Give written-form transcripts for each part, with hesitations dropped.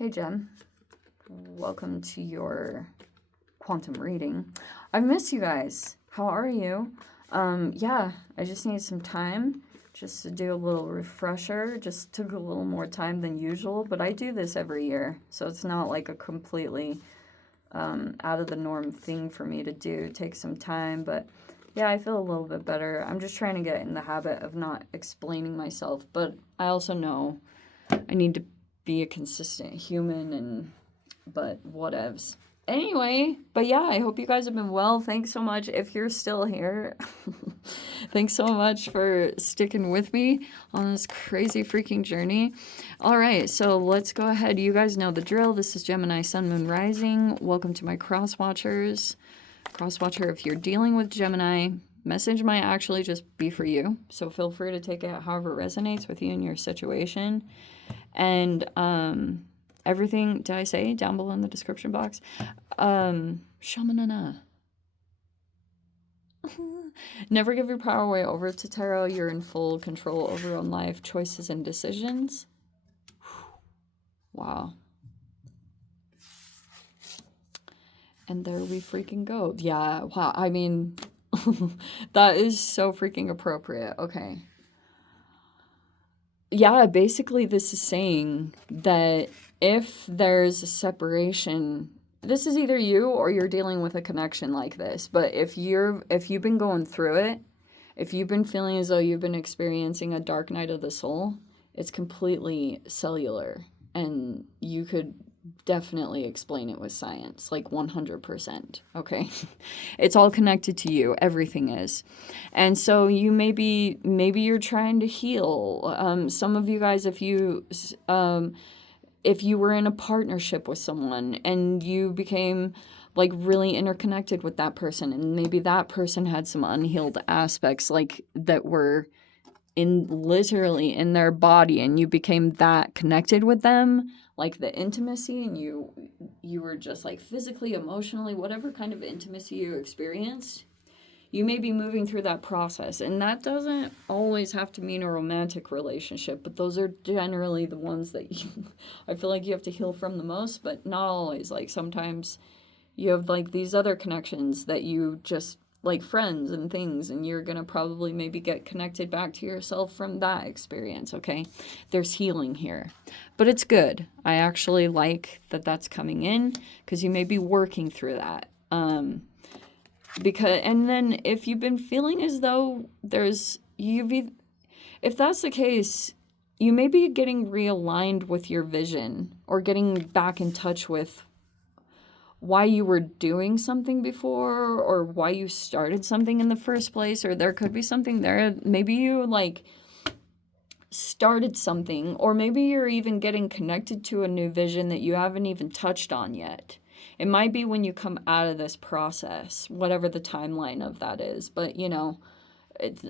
Hey Jen, welcome to your quantum reading. I've missed you guys. How are you? Yeah, I just need some time just to do a little refresher. Just took a little more time than usual, but I do this every year, so it's not like a completely out of the norm thing for me to do. Take some time, but yeah, I feel a little bit better. I'm just trying to get in the habit of not explaining myself, but I also know I need to be a consistent human, but whatevs. Anyway, but yeah, I hope you guys have been well. Thanks so much if you're still here. Thanks so much for sticking with me on this crazy freaking journey. All right, so let's go ahead. You guys know the drill. This is Gemini Sun Moon Rising. Welcome to my cross watchers. Cross watcher, if you're dealing with Gemini, message might actually just be for you. So feel free to take it however resonates with you and your situation. And everything, did I say down below in the description box? Shoman. Never give your power away over to tarot. You're in full control over your own life, choices, and decisions. Wow. And there we freaking go. Yeah, wow. I mean, that is so freaking appropriate. Okay. Yeah, basically this is saying that if there's a separation, this is either you or you're dealing with a connection like this. But if you've been going through it, if you've been feeling as though you've been experiencing a dark night of the soul, it's completely cellular, and you could definitely explain it with science, like 100%. Okay. It's all connected to you. Everything is. And so you maybe you're trying to heal. Some of you guys, if you were in a partnership with someone and you became like really interconnected with that person, and maybe that person had some unhealed aspects like that were literally in their body, and you became that connected with them, like the intimacy, and you were just like physically, emotionally, whatever kind of intimacy you experienced, you may be moving through that process. And that doesn't always have to mean a romantic relationship, but those are generally the ones that I feel like you have to heal from the most, but not always. Like sometimes you have like these other connections that you just like friends and things, and you're gonna probably maybe get connected back to yourself from that experience. Okay, there's healing here, but it's good. I actually like that that's coming in, because you may be working through that. Because, and then if you've been feeling as though if that's the case, you may be getting realigned with your vision, or getting back in touch with why you were doing something before, or why you started something in the first place, or there could be something there. Maybe you like started something, or maybe you're even getting connected to a new vision that you haven't even touched on yet. It might be when you come out of this process, whatever the timeline of that is, but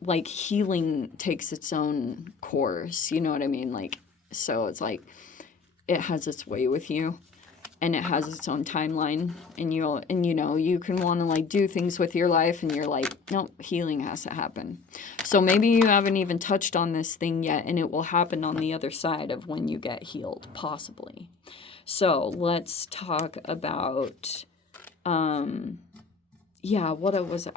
like healing takes its own course, you know what I mean? Like, so it's like it has its way with you, and it has its own timeline, and you can want to like do things with your life, and you're like, nope, healing has to happen. So maybe you haven't even touched on this thing yet, and it will happen on the other side of when you get healed, possibly. So let's talk about, what it was,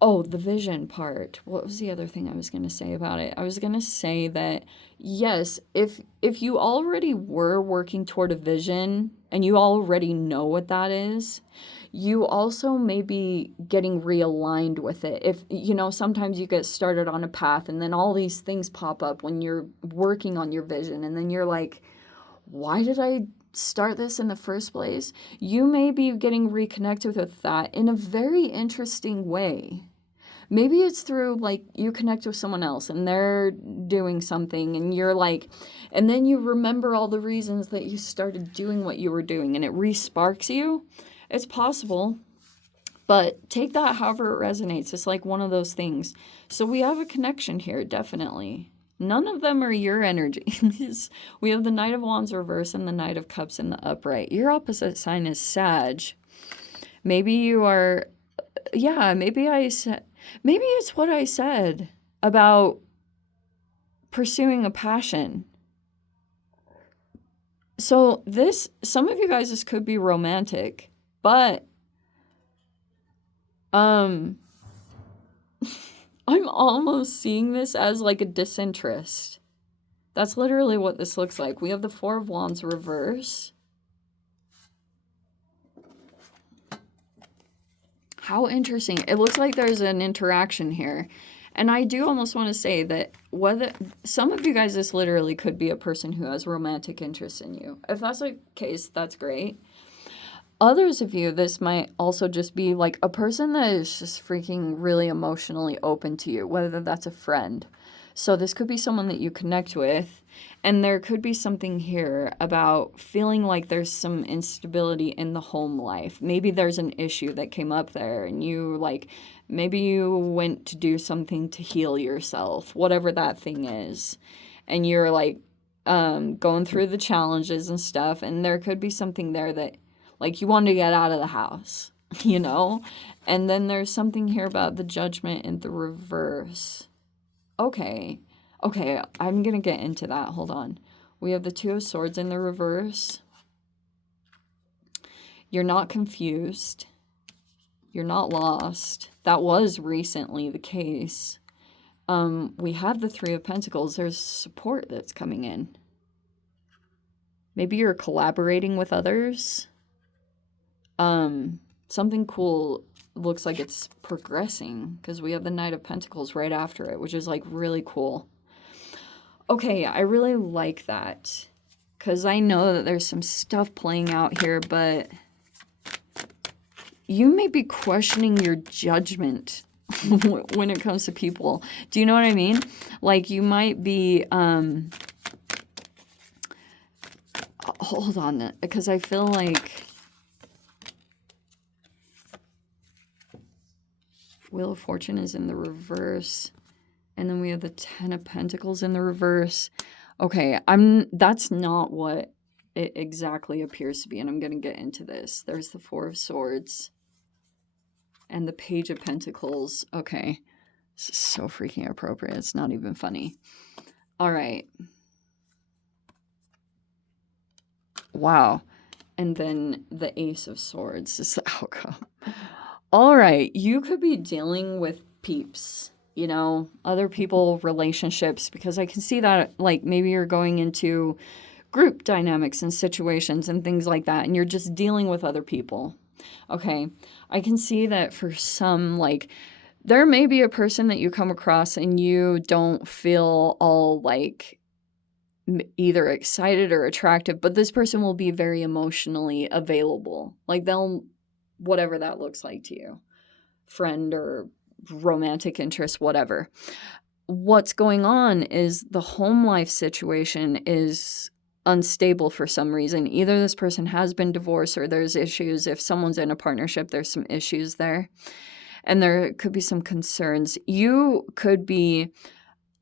the vision part. What was the other thing I was going to say about it? I was going to say that, yes, if you already were working toward a vision and you already know what that is, you also may be getting realigned with it. If, sometimes you get started on a path and then all these things pop up when you're working on your vision, and then you're like, why did I start this in the first place? You may be getting reconnected with that in a very interesting way. Maybe it's through like you connect with someone else and they're doing something, and you're like, and then you remember all the reasons that you started doing what you were doing, and it re-sparks you. It's possible, but take that however it resonates. It's like one of those things. So we have a connection here, definitely. None of them are your energies. We have the Knight of Wands reverse and the Knight of Cups in the upright. Your opposite sign is Sag. Maybe you are, maybe it's what I said about pursuing a passion. So some of you guys, this could be romantic, but um I'm almost seeing this as like a disinterest. That's literally what this looks like. We have the Four of Wands reverse. How interesting. It looks like there's an interaction here. And I do almost want to say that whether some of you guys, this literally could be a person who has romantic interest in you. If that's the case, that's great. Others of you, this might also just be like a person that is just freaking really emotionally open to you, whether that's a friend. So this could be someone that you connect with, and there could be something here about feeling like there's some instability in the home life. Maybe there's an issue that came up there, and maybe you went to do something to heal yourself, whatever that thing is, and you're like going through the challenges and stuff, and there could be something there that like you want to get out of the house, you know? And then there's something here about the Judgment in the reverse. Okay, I'm going to get into that. Hold on. We have the Two of Swords in the reverse. You're not confused. You're not lost. That was recently the case. We have the Three of Pentacles. There's support that's coming in. Maybe you're collaborating with others. Something cool looks like it's progressing because we have the Knight of Pentacles right after it, which is like really cool. Okay, I really like that because I know that there's some stuff playing out here, but you may be questioning your judgment when it comes to people. Do you know what I mean? Like you might be, hold on, because I feel like Wheel of Fortune is in the reverse. And then we have the Ten of Pentacles in the reverse. Okay, that's not what it exactly appears to be, and I'm going to get into this. There's the Four of Swords and the Page of Pentacles. Okay, this is so freaking appropriate. It's not even funny. All right. Wow. And then the Ace of Swords is the outcome. All right, you could be dealing with peeps, you know, other people, relationships, because I can see that like maybe you're going into group dynamics and situations and things like that, and you're just dealing with other people. Okay, I can see that for some, like, there may be a person that you come across and you don't feel all like either excited or attractive, but this person will be very emotionally available. Like they'll, whatever that looks like to you, friend or romantic interest, whatever. What's going on is the home life situation is unstable for some reason. Either this person has been divorced or there's issues. If someone's in a partnership, there's some issues there. And there could be some concerns. You could be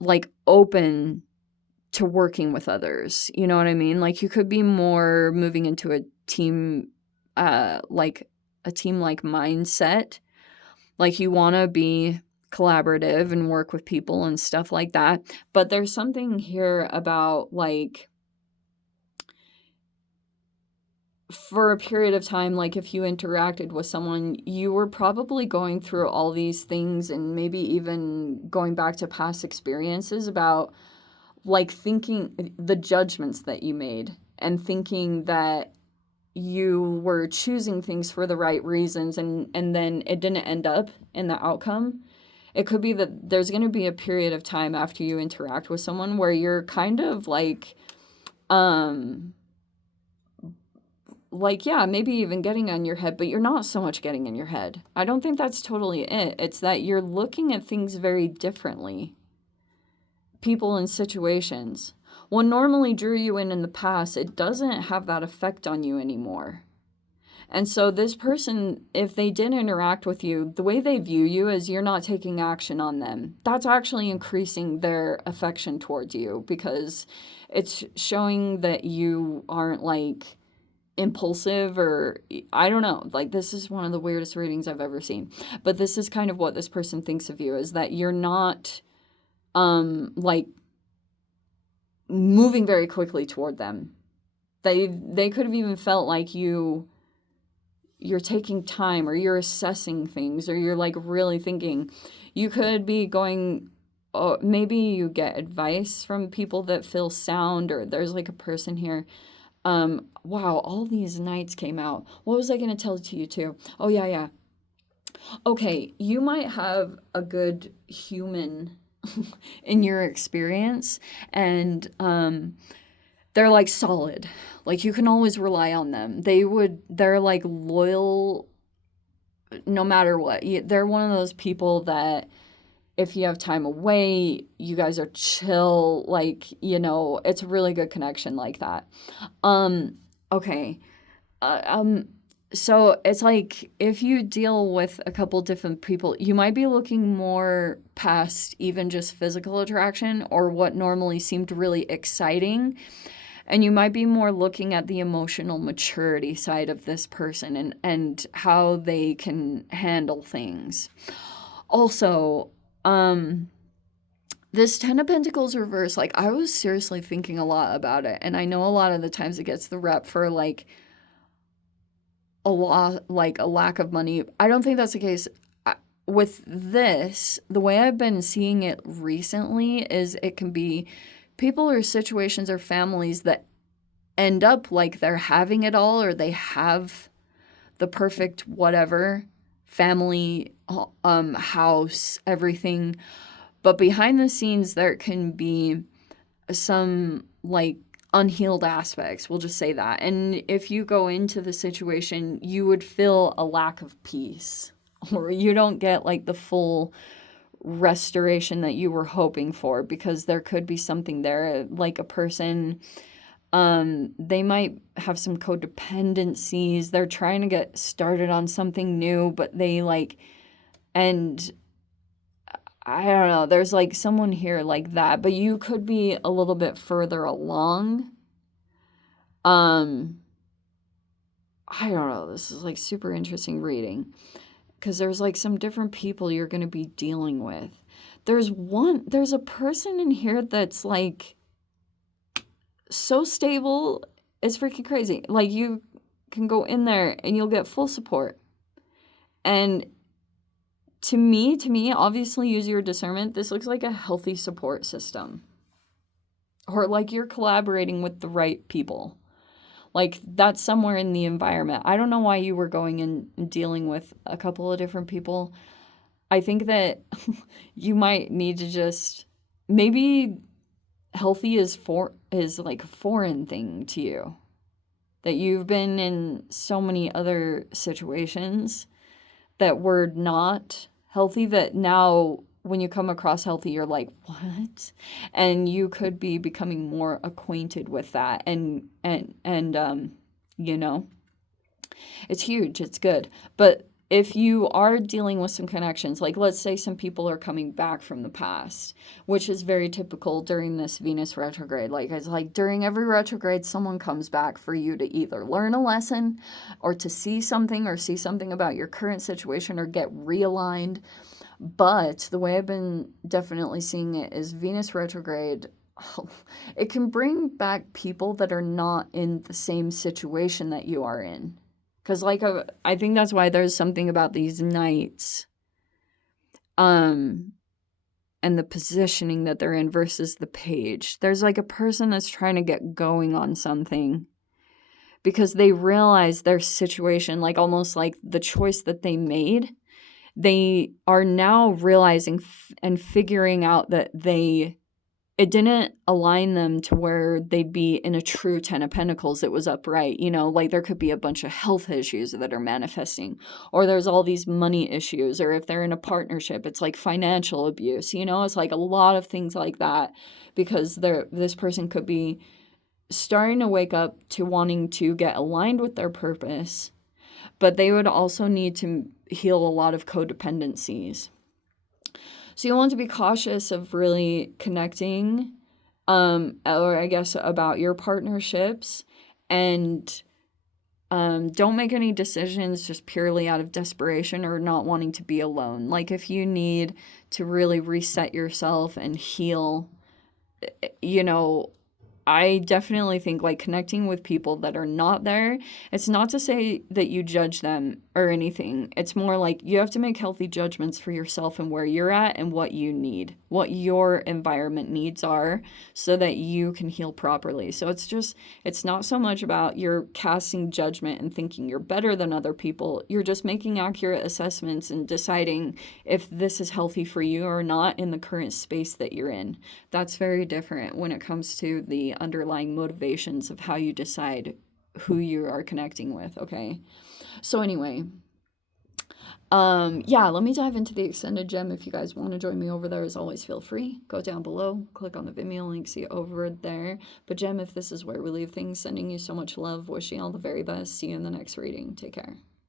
like open to working with others. You know what I mean? Like you could be more moving into a team, like a team-like mindset. Like you want to be collaborative and work with people and stuff like that. But there's something here about like for a period of time, like if you interacted with someone, you were probably going through all these things and maybe even going back to past experiences about like thinking the judgments that you made and thinking that you were choosing things for the right reasons and then it didn't end up in the outcome. It could be that there's going to be a period of time after you interact with someone where you're kind of like, yeah, maybe even getting on your head, but you're not so much getting in your head. I don't think that's totally it. It's that you're looking at things very differently. People and situations. What normally drew you in the past, it doesn't have that effect on you anymore. And so this person, if they did interact with you, the way they view you is you're not taking action on them. That's actually increasing their affection towards you because it's showing that you aren't like impulsive or I don't know. Like this is one of the weirdest readings I've ever seen. But this is kind of what this person thinks of you is that you're not like moving very quickly toward them. They could have even felt like you're taking time, or you're assessing things, or you're like really thinking. You could be going, maybe you get advice from people that feel sound, or there's like a person here. Wow, all these knights came out. What was I going to tell to you too? Oh, yeah. Okay, you might have a good human in your experience, and they're like solid. Like you can always rely on them. They're like loyal no matter what. They're one of those people that if you have time away, you guys are chill, like, it's a really good connection like that. Okay. Uh, um so it's like if you deal with a couple different people, you might be looking more past even just physical attraction or what normally seemed really exciting, and you might be more looking at the emotional maturity side of this person and how they can handle things. Also, this Ten of Pentacles reverse, like I was seriously thinking a lot about it, and I know a lot of the times it gets the rep for like a lack of money. I don't think that's the case. With this, the way I've been seeing it recently is it can be people or situations or families that end up like they're having it all, or they have the perfect whatever family, house, everything, but behind the scenes there can be some like unhealed aspects, we'll just say that. And if you go into the situation, you would feel a lack of peace, or you don't get like the full restoration that you were hoping for, because there could be something there, like a person, they might have some codependencies. They're trying to get started on something new, but they like, and I don't know, there's like someone here like that, but you could be a little bit further along. I don't know, this is like super interesting reading, because there's like some different people you're going to be dealing with. There's a person in here that's like so stable, it's freaking crazy. Like you can go in there and you'll get full support. And to me, obviously use your discernment. This looks like a healthy support system. Or like you're collaborating with the right people. Like that's somewhere in the environment. I don't know why you were going and dealing with a couple of different people. I think that you might need to just, maybe healthy is like a foreign thing to you. That you've been in so many other situations that were not healthy, that now when you come across healthy, you're like, what? And you could be becoming more acquainted with that. And it's huge. It's good. But if you are dealing with some connections, like let's say some people are coming back from the past, which is very typical during this Venus retrograde. Like it's like during every retrograde, someone comes back for you to either learn a lesson or to see something, or see something about your current situation, or get realigned. But the way I've been definitely seeing it is Venus retrograde, it can bring back people that are not in the same situation that you are in. Because, like, I think that's why there's something about these knights, and the positioning that they're in versus the page. There's, like, a person that's trying to get going on something because they realize their situation, like, almost like the choice that they made. They are now realizing and figuring out that it didn't align them to where they'd be in a true Ten of Pentacles. It was upright, like there could be a bunch of health issues that are manifesting, or there's all these money issues, or if they're in a partnership, it's like financial abuse, it's like a lot of things like that, because this person could be starting to wake up to wanting to get aligned with their purpose, but they would also need to heal a lot of codependencies. So you want to be cautious of really connecting, or I guess about your partnerships, and don't make any decisions just purely out of desperation or not wanting to be alone. Like if you need to really reset yourself and heal, I definitely think like connecting with people that are not there, it's not to say that you judge them or anything. It's more like you have to make healthy judgments for yourself and where you're at and what you need, what your environment needs are so that you can heal properly. So it's not so much about you're casting judgment and thinking you're better than other people. You're just making accurate assessments and deciding if this is healthy for you or not in the current space that you're in. That's very different when it comes to the underlying motivations of how you decide who you are connecting with, okay? So anyway, yeah, let me dive into the extended gem. If you guys want to join me over there, as always, feel free. Go down below, click on the Vimeo link, see it over there. But Gem, if this is where we leave things, sending you so much love, wishing you all the very best. See you in the next reading. Take care.